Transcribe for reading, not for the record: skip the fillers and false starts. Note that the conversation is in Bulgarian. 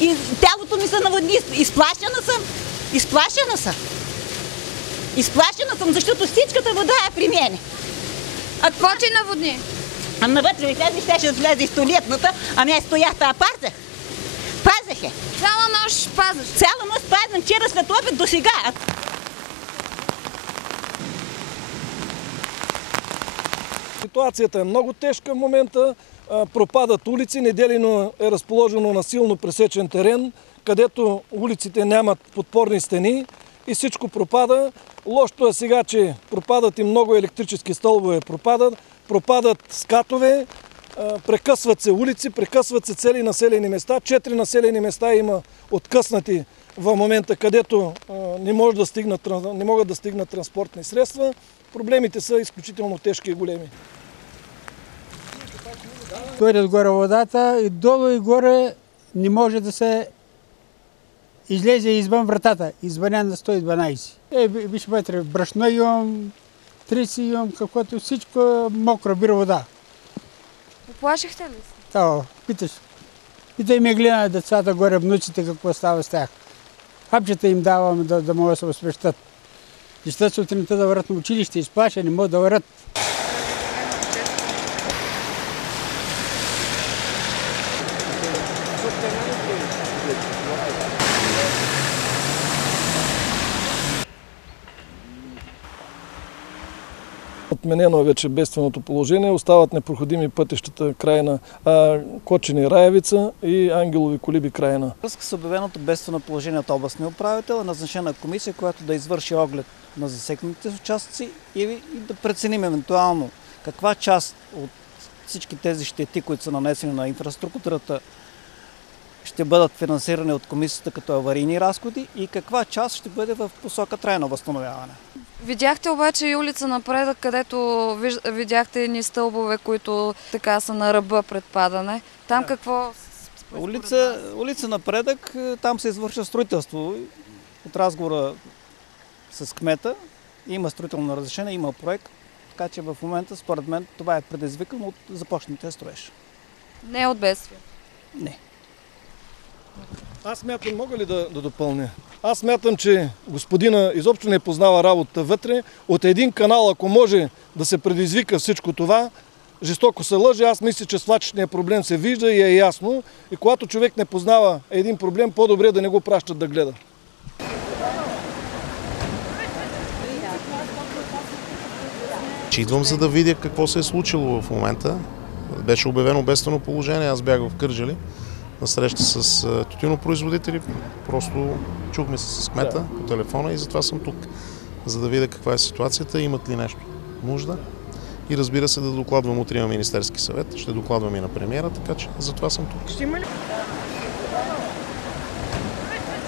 и тялото ми се наводни. Изплашена съм. Изплашена съм. Изплашена съм, защото всичката вода е при мене. А какво ти наводни? А навътре ми влезе, щеше да влезе и столетната, ами аз стоях, пазех. Пазех е. Цяла нощ пазиш? Цяла нощ пазим, вчера след обед до сега. Ситуацията е много тежка в момента. Пропадат улици, Неделино е разположено на силно пресечен терен, където улиците нямат подпорни стени и всичко пропада. Лошото е сега, че пропадат и много електрически стълбове, пропадат скатове, прекъсват се улици, прекъсват се цели населени места. 4 населени места има откъснати в момента, където не могат да стигнат транспортни средства. Проблемите са изключително тежки и големи. Дойде отгоре водата и долу и горе не може да се излезе извън вратата. Извъня на 112. Виж вътре, брашно имам, триси имам, каквото всичко мокро, бира вода. Оплашихте ли се? Да, питаш. Питай ме гледа децата горе, внуците, какво става с тях. Хапчета им давам да могат да се освещат. Защото сутринта да върват на училище, изплашени, не могат да върват. Отменено е вече бедственото положение, остават непроходими пътищата край на Кочини Раевица и Ангелови колиби крайна. Връзка с обявеното бедствено положение от областния управител е назначена комисия, която да извърши оглед на засегнатите участъци и да преценим евентуално каква част от всички тези щети, които са нанесени на инфраструктурата, ще бъдат финансирани от комисията като аварийни разходи и каква част ще бъде в посока трайно възстановяване. Видяхте обаче и улица Напредък, където видяхте едни стълбове, които така са на ръба пред падане. Там какво? Улица Напредък, там се извършва строителство. От разговора с кмета има строително разрешение, има проект, така че в момента, според мен, това е предизвикано от започнатия строеж. Не от бедствие? Не. Аз смятам, мога ли да допълня? Аз смятам, че господина изобщо не познава работата вътре. От един канал, ако може да се предизвика всичко това, жестоко се лъже. Аз мисля, че свлачищният проблем се вижда и е ясно. И когато човек не познава един проблем, по-добре да не го пращат да гледа. Идвам за да видя какво се е случило в момента. Беше обявено бедствено положение, аз бях в Кърджали на среща с тютюнопроизводители. Просто чухме се с кмета по телефона и затова съм тук, за да видя каква е ситуацията, имат ли нещо нужда. И разбира се да докладвам утре на Министерски съвет, ще докладвам и на премиера, така че затова съм тук.